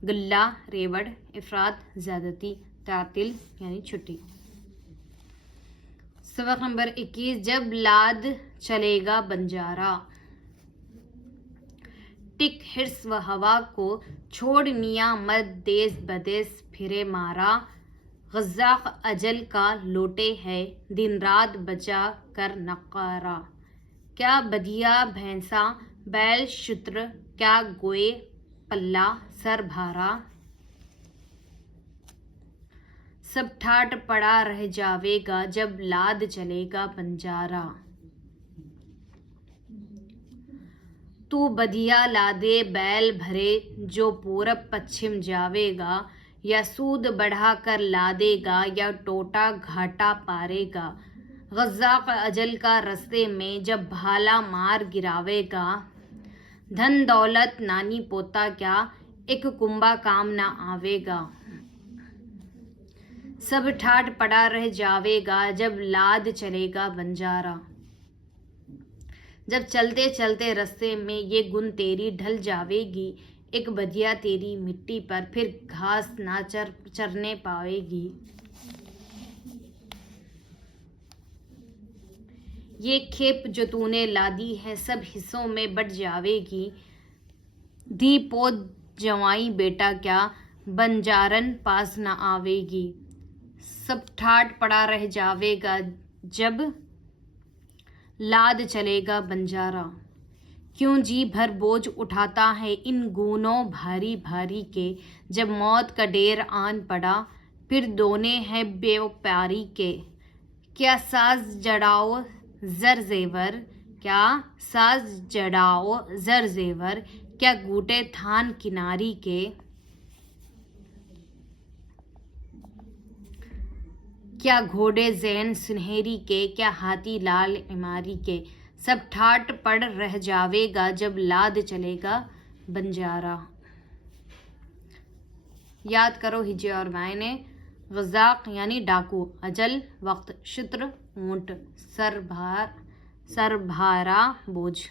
گلہ ریوڑ، افراد زیادتی، تعطل یعنی چھٹی۔ سبق نمبر 21 جب لاد چلے گا بنجارا، ٹک حرص و ہوا کو چھوڑ میاں مرد دیس بدیس پھرے مارا، غزاق اجل کا لوٹے ہے دن رات بجا کر نقارا، کیا بدیا بھینسا بیل شتر کیا گوئے پلہ سر بھارا، سب ٹھاٹ پڑا رہ جاوے گا جب لاد چلے گا بنجارا، تو بدیا لادے بیل بھرے جو پورب پچھم جاوے گا، یا سود بڑھا کر لادے گا یا ٹوٹا گھاٹا پارے گا، غزاق اجل کا رستے میں جب بھالا مار گراوے گا، دھن دولت نانی پوتا کیا ایک کنبا کام نہ آوے گا، سب ٹھاٹ پڑا رہ جاوے گا جب لاد چلے گا بنجارا، جب چلتے چلتے رستے میں یہ گن تیری ڈھل جاوے گی، ایک بدیا تیری مٹی پر پھر گھاس نہ چرنے پاوے گی، یہ کھیپ جو تو نے لادی ہے سب حصوں میں بٹ جاوے گی، دھی پود جوائی بیٹا کیا بنجارن پاس نہ آوے گی، سب ٹھاٹ پڑا رہ جاوے گا جب لاد چلے گا بنجارا، کیوں جی بھر بوجھ اٹھاتا ہے ان گونوں بھاری بھاری کے، جب موت کا ڈیر آن پڑا پھر دونے ہیں بے پیاری کے، کیا ساز جڑاؤ زر زیور، کیا ساز جڑاؤ زر زیور، کیا گوٹے تھان کناری کے، کیا گھوڑے زین سنہری کے، کیا ہاتھی لال عماری کے، سب ٹھاٹ پڑ رہ جاوے گا جب لاد چلے گا بنجارا۔ یاد کرو ہجے اور معنی، غزاق یعنی ڈاکو، اجل وقت، شتر اونٹ، سر بھارا بوجھ۔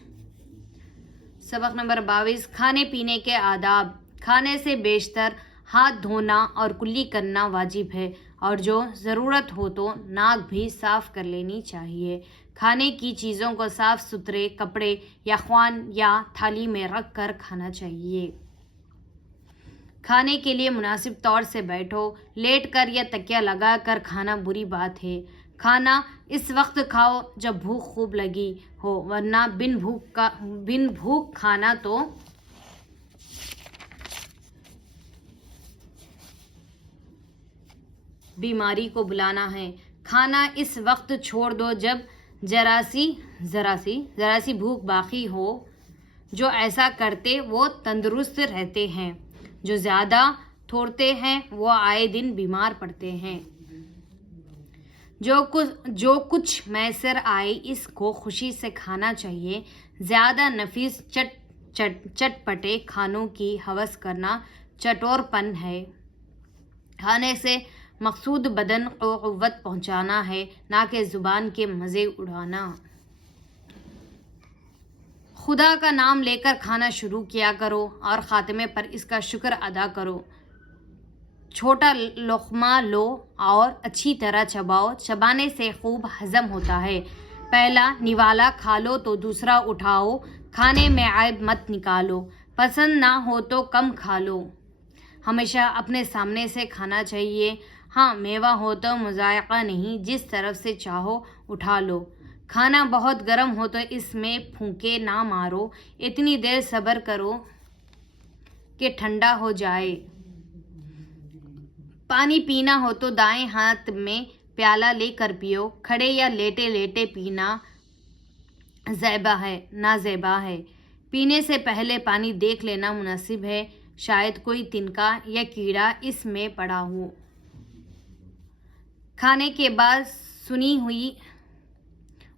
سبق نمبر 22 کھانے پینے کے آداب، کھانے سے بیشتر ہاتھ دھونا اور کلی کرنا واجب ہے، اور جو ضرورت ہو تو ناک بھی صاف کر لینی چاہیے، کھانے کی چیزوں کو صاف ستھرے کپڑے یا خوان یا تھالی میں رکھ کر کھانا چاہیے، کھانے کے لیے مناسب طور سے بیٹھو، لیٹ کر یا تکیہ لگا کر کھانا بری بات ہے، کھانا اس وقت کھاؤ جب بھوک خوب لگی ہو، ورنہ بن بھوک کھانا تو بیماری کو بلانا ہے، کھانا اس وقت چھوڑ دو جب ذرا سی بھوک باقی ہو، جو ایسا کرتے وہ تندرست رہتے ہیں، جو زیادہ تھوڑتے ہیں وہ آئے دن بیمار پڑتے ہیں، جو کچھ میسر آئے اس کو خوشی سے کھانا چاہیے، زیادہ نفیس چٹپٹے کھانوں کی ہوس کرنا چٹور پن ہے، کھانے سے مقصود بدن کو قوت پہنچانا ہے، نہ کہ زبان کے مزے اڑانا۔ خدا کا نام لے کر کھانا شروع کیا کرو اور خاتمے پر اس کا شکر ادا کرو، چھوٹا لقمہ لو اور اچھی طرح چباؤ، چبانے سے خوب ہضم ہوتا ہے، پہلا نوالا کھا لو تو دوسرا اٹھاؤ، کھانے میں عیب مت نکالو، پسند نہ ہو تو کم کھا لو، ہمیشہ اپنے سامنے سے کھانا چاہیے، ہاں میوہ ہو تو مذائقہ نہیں، جس طرف سے چاہو اٹھا لو، کھانا بہت گرم ہو تو اس میں پھونکے نہ مارو، اتنی دیر صبر کرو کہ ٹھنڈا ہو جائے، پانی پینا ہو تو دائیں ہاتھ میں پیالہ لے کر پیو، کھڑے یا لیٹے لیٹے پینا نازیبا ہے، پینے سے پہلے پانی دیکھ لینا مناسب ہے، شاید کوئی تنکا یا کیڑا اس میں پڑا ہو، کھانے کے بعد سنی ہوئی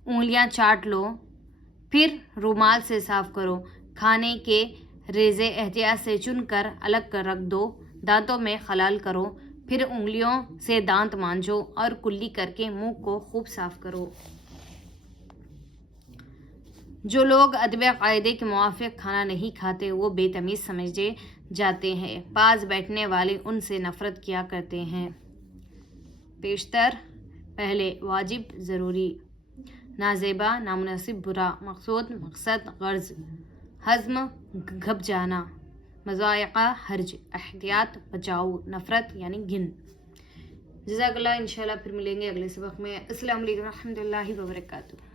انگلیاں چاٹ لو، پھر رومال سے صاف کرو، کھانے کے ریزے احتیاط سے چن کر الگ رکھ دو، دانتوں میں خلال کرو، پھر انگلیوں سے دانت مانجو اور کلی کر کے منہ کو خوب صاف کرو۔ جو لوگ ادب قاعدے کے موافق کھانا نہیں کھاتے وہ بے تمیز سمجھے جاتے ہیں، پاس بیٹھنے والے ان سے نفرت کیا کرتے ہیں۔ پیشتر پہلے واجب ضروری، نازیبا نامناسب برا، مقصود مقصد غرض، ہضم گھب جانا، مضائقہ حرج، احتیاط بچاؤ، نفرت یعنی گن۔ جزاک اللہ، انشاءاللہ پھر ملیں گے اگلے سبق میں۔ السلام علیکم ورحمۃ اللہ وبرکاتہ۔